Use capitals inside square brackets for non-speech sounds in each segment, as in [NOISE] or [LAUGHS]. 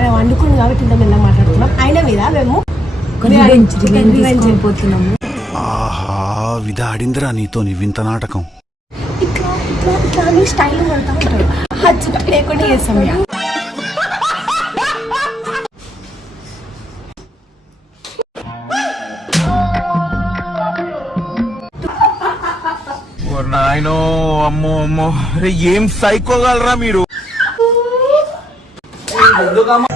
ఆయన వండుకుని కాబట్టి ఇంత మెల్లగా మాట్లాడుతున్నాం. ఆయన మీద మేము? ఆహా విధాడిందిరా నీతో నీ వింత నాటకం. ఇట్లా ఇట్లా ఇట్లా అని స్టైల్ కొడతా ఉంటారు. హచ్చు లేకుండా చేస్తాం ఇక. నాయనో అమ్మో అమ్మో. అరే ఏం సైకోగలరా మీరు? అందుకమ్మ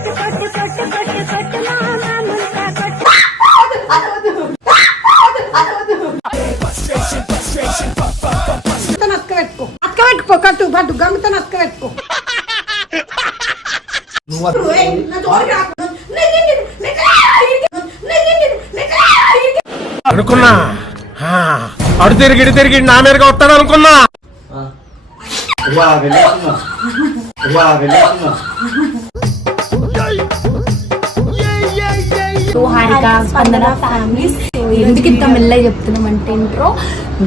అనుకున్నా అడు తిరిగి ఇడు తిరిగి నా మీద వస్తాడు అనుకున్నా. సో హారిక స్పందన ఫ్యామిలీస్. ఎందుకు ఇంత మెల్లగా చెప్తున్నాం అంటే ఇంట్రో.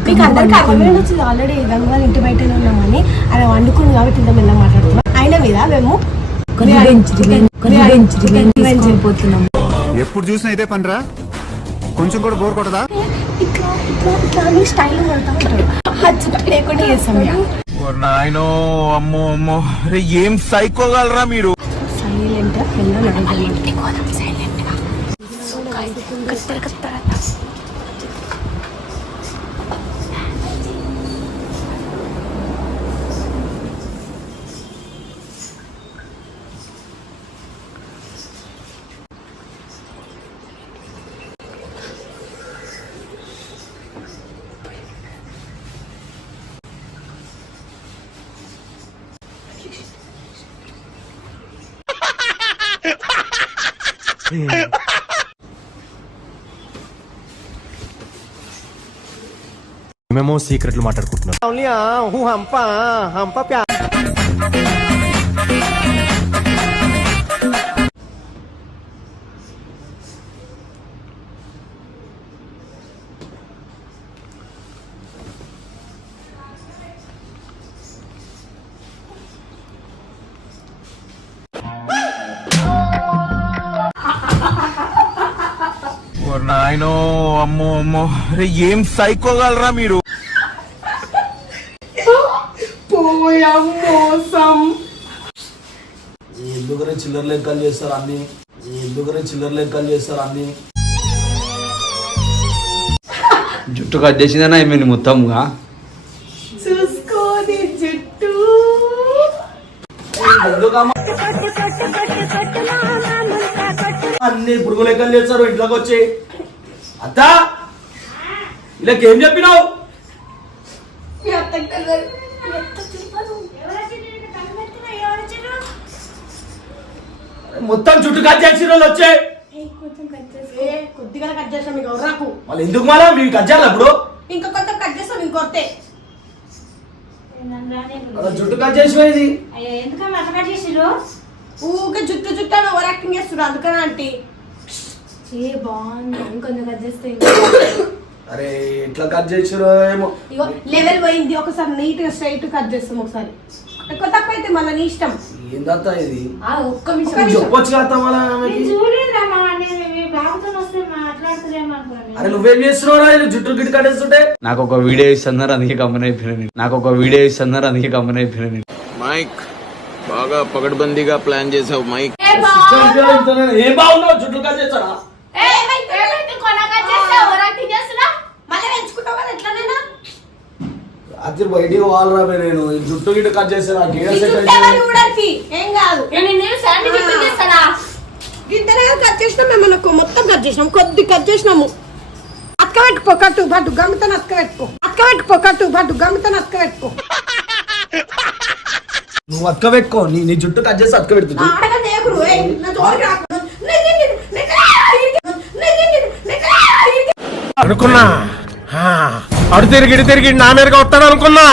మీకు అందరికి అర్థమై వచ్చింది ఆల్రెడీ గంగవాళ్ళ ఇంటి బయటనే ఉన్నామని ఆయన వండుకుని కాబట్టి ఇంత మెల్లగా మాట్లాడుతున్నాం. ఆయన మీద మేము? ఎప్పుడు చూసినా ఇదే పనిరా? కొంచెం కూడా బోర్ కొట్టదా? ఇట్లా ఇట్లా ఇట్లా అని స్టైల్ కొడతా ఉంటారు. హచ్చు లేకుండా చేస్తాం ఇక. నాయనో అమ్మో అమ్మో. ఏం సైకోగలరా మీరు? సైలెంట్ మెల్ల నడవాలి 勝ちたい勝ったら嗯。[LAUGHS] మేము సీక్రెట్లు మాట్లాడుకుంటున్నాం నాయనో అమ్మో అమ్మో. అరే ఏం సైకోగలరా మీరు? ఎందుకనే చిల్లర లెక్కలు చేస్తారు అన్ని. ఎందుకనే చిల్లర లెక్కలు చేస్తారు అన్ని. జుట్టు కట్ చేసిందన్నా ఏమైంది మొత్తంగా? చూసుకోని జుట్టు. అన్ని పురుగు లెక్కలు చేస్తారు ఇంట్లోకి వచ్చి. అత్త ఇలా ఏం చెప్పినావు? మొత్తం చుట్టు కట్ చేసిన వాళ్ళు వచ్చే. కొద్దిగా కట్ చేసాం మీకు రాకు? మళ్ళీ ఎందుకు మళ్ళా మీకు కట్ చేయాలి అప్పుడు ఇంకా కొంత కట్ చేస్తాం ఇంకొస్తే జుట్టు కట్ చేసిపోయింది ఊకే జుట్టు జుట్టు అని ఓవర్ యాక్టింగ్ చేస్తున్నారు అందుకని ఆంటీ. ఏ బాగుంది. ఇంకొంచెం కట్ చేస్తే [COUGHS] అరే ఎట్లా కట్ చేసిరో ఏమో ఇగో లెవెల్ పోయింది ఒకసారి నీట్గా స్ట్రైట్ కట్ చేస్తాం ఒకసారి ఎక్కువ తక్కువ అయితే మళ్ళీ నీ ఇష్టం ఏందత్త ఇది ఆ, ఒక్క నిమిషం. చెప్పొచ్చు కదా మళ్ళీ అరే నువ్వేం జుట్టు గిట్టు కట్టేస్తుంటే నాకు ఒక వీడియో ఇస్తున్నారు అందుకే గమన అయిపోయినా నాకు ఒక వీడియో ఇస్తున్నారు అందుకే గమన అయిపోయినా మైక్ బాగా పగడ్బందీగా ప్లాన్ చేసావు మైక్ ఏం బాగున్నావు జుట్టు కట్ కదా ఎట్లనైనా బయటికి వాళ్ళరా నేను ఈ జుట్టు గిట్టు కట్ చేస్తే నాకు ఏం కాదు నేను కట్ చేసినాం మేము మొత్తం కట్ చేసినాం కొద్ది కట్ చేసినాము అతక పెట్టుకో కట్టు బట్టు గమ్ముతో అక్క పెట్టుకో అతక బట్టు గమ్ముతో అతక పెట్టుకో నువ్వు అక్క పెట్టుకో నీ నీ జుట్టు కట్ చేసి అక్క పెడుతుంది అనుకున్నా అడు తిరిగి ఇటు తిరిగి నా మీదగా వస్తాడు అనుకున్నా.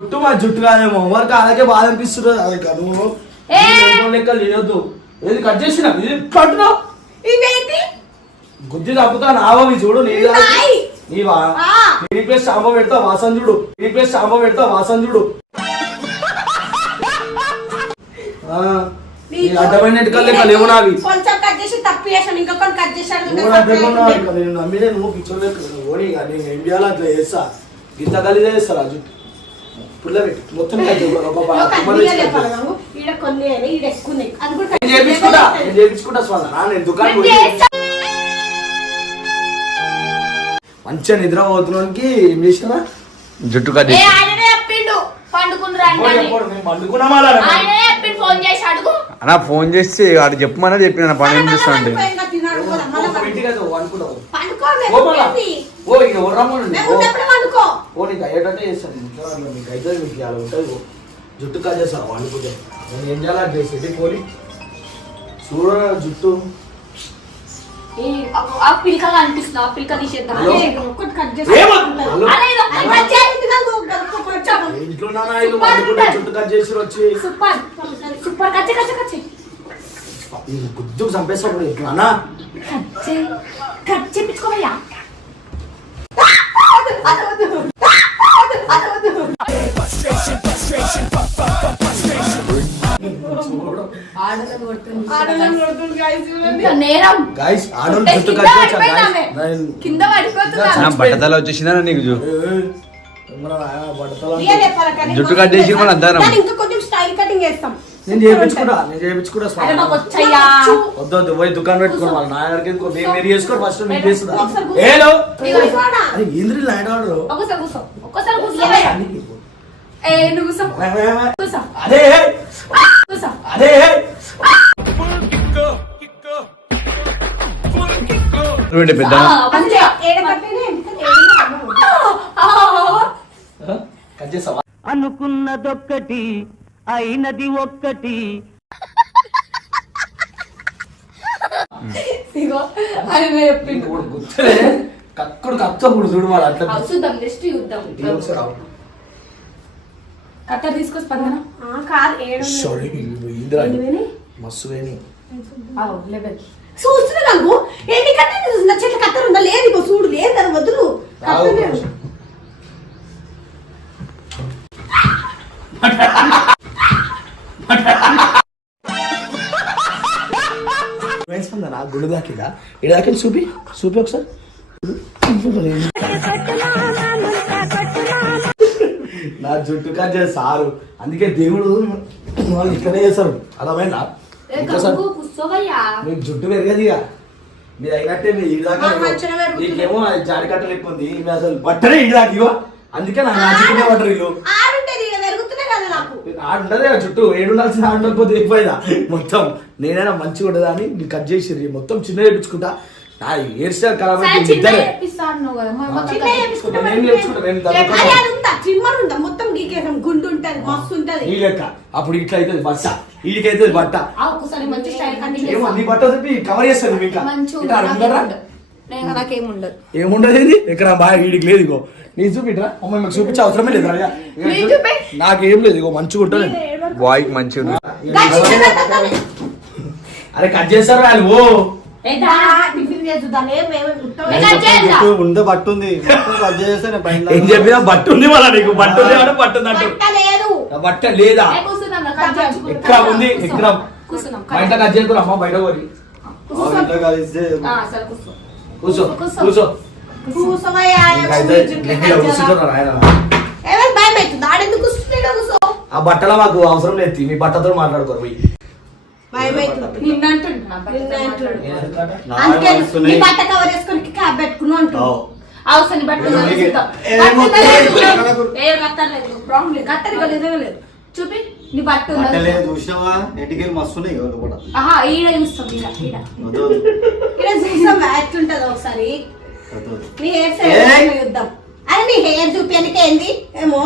జుట్టు మా కాదేమో. వరకు అలాగే బాధ అనిపిస్తుంది అది కాదు. లెక్కలు ఏది కట్ చేసిన? ఇది గుజ్జు తప్పుతా నావవి చూడు నీ ప్లేస్ సాంబ పెడతా వాసన చూడు. నీ పెడతా వాసన చూడు. ఆ, ఈ అడ్డమైన కళ్ళే లేవు నావి. కొంచెం కట్ చేసి తప్పు కట్ నువ్వు. నేను నువ్వు ఓడి ఇక నేను ఏం చేయాలో అట్లా చేస్తా. కలిదే మొత్తం కట్ చేయి. ఈడ కొన్ని అయినాయి, ఈడ ఎక్కువ ఉన్నాయి. అది కూడా నేను చేయించుకుంటా నేను చేయించుకుంటా స్పందన నేను దుకాణం మంచిగా నిద్ర పోతున్నానికి ఏం చేసినా జుట్టు కట్ పండుకున్నామా ఫోన్ చేసి అడుగు. అన్న ఫోన్ చేసి వాడు చెప్పమన్నా చెప్పిన పని ఏం చేస్తా అంటే పడిపోయిందా తిన్నాడు కూడా. మళ్ళా ఓ, ఇంటికి అయితే ఓ అనుకుంటావు. పండుకో, ఓ మేము మళ్ళా. ఏంది? ఓ ఇక ఎవరు రమ్మనండి? మేము ఓ. ఉన్నప్పుడు పండుకో. ఓ నీకు అయ్యేటట్టే చేస్తాను ఇంట్లో అట్లా మీకు అయితే మీకు అలా ఉంటుంది ఓ. జుట్టు కట్ చేస్తాను అనుకుంటే నేను ఏం చేయాలి అది చేసేది పోలి చూడరా జుట్టు పిల్క కనిపిస్తుంది పిల్క తీసేద్దాం కట్. ఇంట్లో జుట్టు కట్ చేసి వచ్చి సూపర్ సూపర్ కచ్చే కచ్చే కచ్చే గుద్దుకు చంపేస్తాడు ఇట్లా అన్నా కచ్చే పడిపోతున్నా నా బట్టతల వచ్చేసిందా నీకు జుట్టు కట్ చేసి అంతా దాన్ని ఇంకా కొంచెం స్టైల్ కటింగ్ చేస్తాం నేను చేయించుకుంటా నేను చేయించుకుంటా స్వామి. వద్దు వద్దు పోయి దుకాణం పెట్టుకోండి వాళ్ళ ఎందుకో? మీరు మీరు చేసుకోరు ఫస్ట్. ఏలో అదే అదే పెద్ద అనుకున్నదొక్కటి అయినది ఒక్కటి. ఇగో ఆయన చెప్పిండు. ఇంకోటి గుర్తులే. కక్కుడు కక్కప్పుడు చూడు వాళ్ళు అట్లా చూద్దాం జస్ట్ చూద్దాం. కట్టర్ తీసుకొచ్చి ఆ, కాదు ఏడు సారీ ఇందిరా ఎనిమిది? మస్తు వేని లెవెల్. చూస్తున్నా నువ్వు ఎన్ని కట్టలు చూస్తున్నా. చెట్ల కట్టలు ఉందా? లేదు చూడు. లేదు వదులు. కట్టలేదు వేసుకుందా గుడి దాకిదా? ఇడి దాకి చూపి చూపి ఒకసారి. నా జుట్టు కట్ చేస్తారు అందుకే దేవుడు వాళ్ళు ఇక్కడే చేస్తారు. అర్థమైందా? మీకు జుట్టు పెరగదు ఇక. మీరు అయినట్టే మీరు ఈ దాకా మాకు మంచిగా పెరుగుతుంది. నీకేమో జాడి కట్టలు ఎక్కువ ఉంది. అసలు బట్టరే ఈ దాకా ఇగో అందుకే నాకు నాచుకునే పట్టరు వీళ్ళు ఆడుంటది ఇక పెరుగుతున్నాయి కదా నాకు ఆడుంటదే ఆ చుట్టూ. ఏడు ఉండాల్సిన ఆడకపోతే ఎక్కువైదా? మొత్తం నేనైనా మంచిగా ఉండదా అని నీకు కట్ చేసి మొత్తం చిన్న చేయించుకుంటా నా హెయిర్ స్టైల్ ఖరాబ్ అయితే ఇద్దరే. నేను నేను ట్రిమ్మర్ ఉందా? మొత్తం గీకేసాం. గుండు ఉంటది మస్తు ఉంటది. ఈ లెక్క. అప్పుడు ఇట్లా అవుతుంది బట్ట. వీడికైతే బట్ట. ఆ, ఒక్కసారి మంచి స్టైల్ కటింగ్ ఏమో నీ బట్ట చెప్పి కవర్ చేస్తాను ఇంకా. అనుకుంటారా? నాకేముండదు ఏముండదు ఇది ఇక్కడ బాగా వీడికి లేదు ఇగో. నీ చూపిట్రా అమ్మ మీకు చూపించే అవసరమే లేదు రాజా. నీ చూపి. నాకేం లేదు ఇగో మంచిగా ఉంటుంది బాయ్ మంచిగా అరే కట్ చేస్తారు వాళ్ళు? ఓ? ఉండే పట్టుంది ఏం చెప్పినా బట్ట ఉంది మళ్ళా నీకు. ఉంది అంటే ఉంది లేదు. బట్ట. ఎక్కడ ఉంది ఎక్కడ బయట కట్ చేయకు అమ్మ బయట పోయి. కూర్చో కూర్చో. ఆ బట్టల మాకు అవసరం లేదు మీ బట్టతో మాట్లాడుకోరు పోయి. అవసరం చూపి. నీ బట్ట బట్టలే ఉన్నది చూసినావా? మస్తున్నాయి ఇవాళ కూడా. ఆహా ఈడ చూస్తాం ఈడ ఈడ. వద్దు, ఇక్కడ చూసాం ఎట్లుంటది ఒకసారి. వద్దు. నీ హెయిర్. స్టైల్ చూద్దాం. అరే నీ హెయిర్ చూపించడానికి ఏంది? ఏమో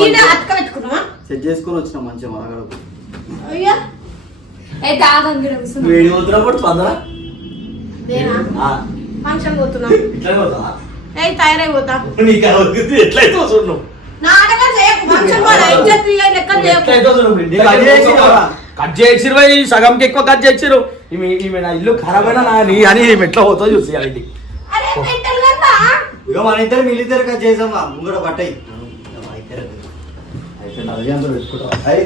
ఈడ. అతక పెట్టుకున్నావా? సెట్ చేసుకొని వచ్చిన మంచిగా మనగడకు అయ్యా. ఏ దాగం గిడ వేడి స్పందన నేనా? ఆ, ఫంక్షన్ పోతున్నా. ఏ తయారై పోతా నీకు ఎట్లయితే వస్తుంది నువ్వు కట్ చేసిరు సగంకి ఎక్కువ కట్ చేసిరు ఈమె నా ఇల్లు ఖరాబ్ అయినా నా నీ అని ఈమె ఎట్లా పోతుందో చూసి అది ఇక మన ఇద్దరు మిలిద్దరు కట్ చేసామా ముంగడ ఏయ్!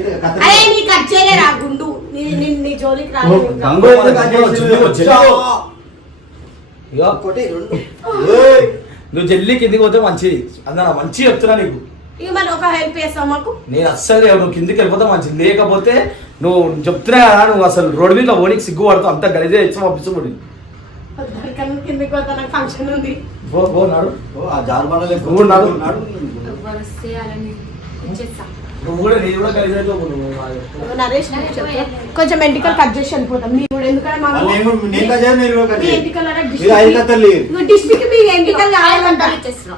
నువ్వు జల్లి కిందికి పోతే మంచిది. అందరూ మంచి చెప్తున్నా నీకు. ఇక మరి ఒక హెల్ప్ చేస్తావు మాకు నేను అస్సలు లేవు నువ్వు కిందికి వెళ్ళిపోతే మంచిది లేకపోతే నువ్వు చెప్తున్నా కదా నువ్వు అసలు రోడ్డు మీద ఓనికి సిగ్గుపడతావు అంత గలిజే ఇచ్చి కిందకి పోతా నాకు ఫంక్షన్ ఉంది పో పో నాడు ఓ, ఆ జార్బాన లెక్క నువ్వు నాడు. నాడు. ఎవరు వస్తే అలాని ఇచ్చేస్తా నువ్వు కూడా నేను కూడా గలిజే నువ్వు నరేష్ నీకు చెప్తా. కొంచెం ఎంటికల్ కట్ చేసి వెళ్ళిపోతాం మీరు కూడా ఎందుకంటే నేను కట్ చేయను, కూడా కట్. ఎంటికల్ డిస్ట్రిక్ట్ మీ ఎంటికల్ కావాలంట ఇచ్చేస్తున్నా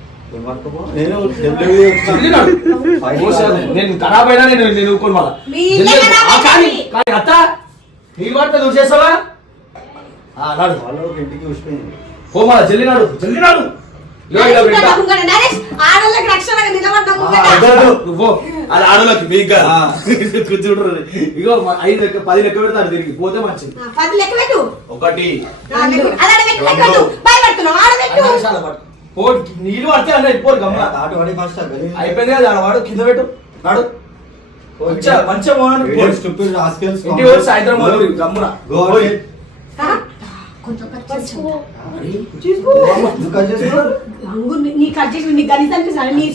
నేను ఖరాబ్ అయినా నేను నేను కానీ అత్త నీళ్ళు పడితే నువ్వు చేస్తావా ఆ, నడు. వాళ్ళు ఒక ఇంటికి ఊసిపోయింది పో మళ్ళా జల్లి నాడు. జల్లి నాడు. ఆడోళ్ళకి మీకు కాదు. ఇగో ఐదు లెక్క పది లెక్క పెడతారు తిరిగి పోతే మంచిది. ఒకటి. ఆ, లెక్క పెట్టు. అదే లెక్క లెక్క పెట్టు. భయపడుతున్నావు, ఆడ పెట్టు. అన్న నిమిషాలు పట్టు. పో నీళ్ళు పడితే అన్న వెళ్ళిపోరు గమ్మ ఆట పడి ఫస్ట్ అయిపోయింది కదా వాడు కింద పెట్టు నాడు మంచిగా మంచిగా పోనండి. పో. స్టూపిడ్ రాస్కెల్స్ ఇంటికి పోయి సాయంత్రం పోదు గమ్మున గో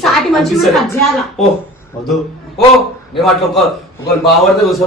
సాటి మంచి కట్ చేయాలా? ఓ వద్దు. ఓ మేము అట్లా ఒక ఒకరు బాగుపడితే కూర్చో.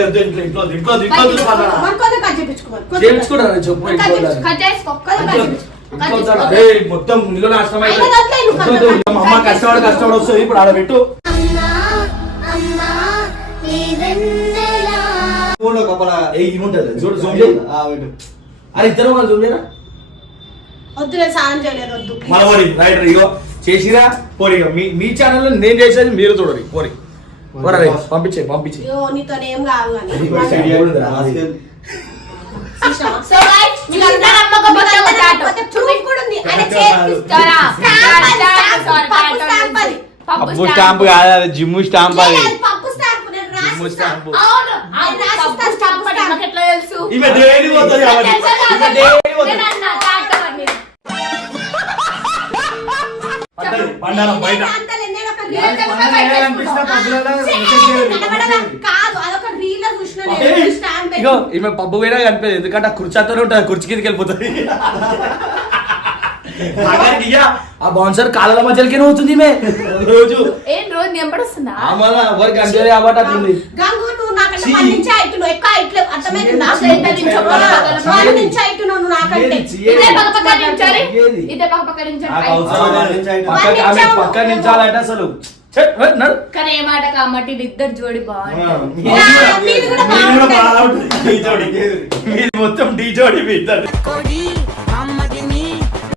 వద్దు, ఇంట్లో ఇంట్లో ఇంట్లో ఇంట్లో చెప్పు ఇంట్లో మొత్తం నాశనం అమ్మ కష్టపడి కష్టపడి వస్తుంది. ఇప్పుడు ఆడ పెట్టు. ఫోన్లో కప్పల ఏ ఇముంటది చూడు జూమ్ చేయి. ఆ, పెట్టు. అది ఇద్దరు వాళ్ళు జూమ్ చేయరా? వద్దు నేను స్నానం చేయలేదు వద్దు. మన పోరి రైట్ ఇగో చేసిరా? పోరి ఇగో. మీ మీ ఛానల్ నేను చేసేది మీరు చూడరు పోరి పంపించే పంపించే అయ్యో నీతో ఏం కాదు పప్పు స్టాంప్ కాదు అది జిమ్ము స్టాంప్ అది జిమ్ము. స్టాంపు. తెలుసు బయట ఇగో ఈమె పబ్బు పోయినా కనిపించదు. ఎందుకంటే ఆ కుర్చీతోనే ఉంటుంది కుర్చీ కిందకి వెళ్ళిపోతుంది. [LAUGHS] ఆ బౌన్సర్ కాళ్ళ మధ్యలోకి అవుతుంది ఈమె. రోజు. ఏం రోజు నింపడొస్తుందా ఆమె ఎవరికి అంటే కాబట్టి అట్లుంది గంగు నువ్వు నాకంటే చీ. పది నుంచి హైట్ నువ్వు ఎక్కువ హైట్ లేవు. అర్థమైందా? అసలు ఎంత నించోపోయినా పక్కన వాళ్ళ నుంచి హైట్ నువ్వు నాకంటే. ఏది? ఇదే పక్క పక్క నించాలి. ఏది? ఇదే పక్క పక్క నించాలి. నాకు ఐదు. అవసరం ఆ, లేదు. నుంచి ఆయన. పక్కకి ఆమె పక్క నించాలంటే అసలు. ఛే, ఏ, నడు. కానీ ఏ మాట కాబట్టి ఇద్దరు జోడి మొత్తం ఢీ జోడి మీ ఇద్దరు.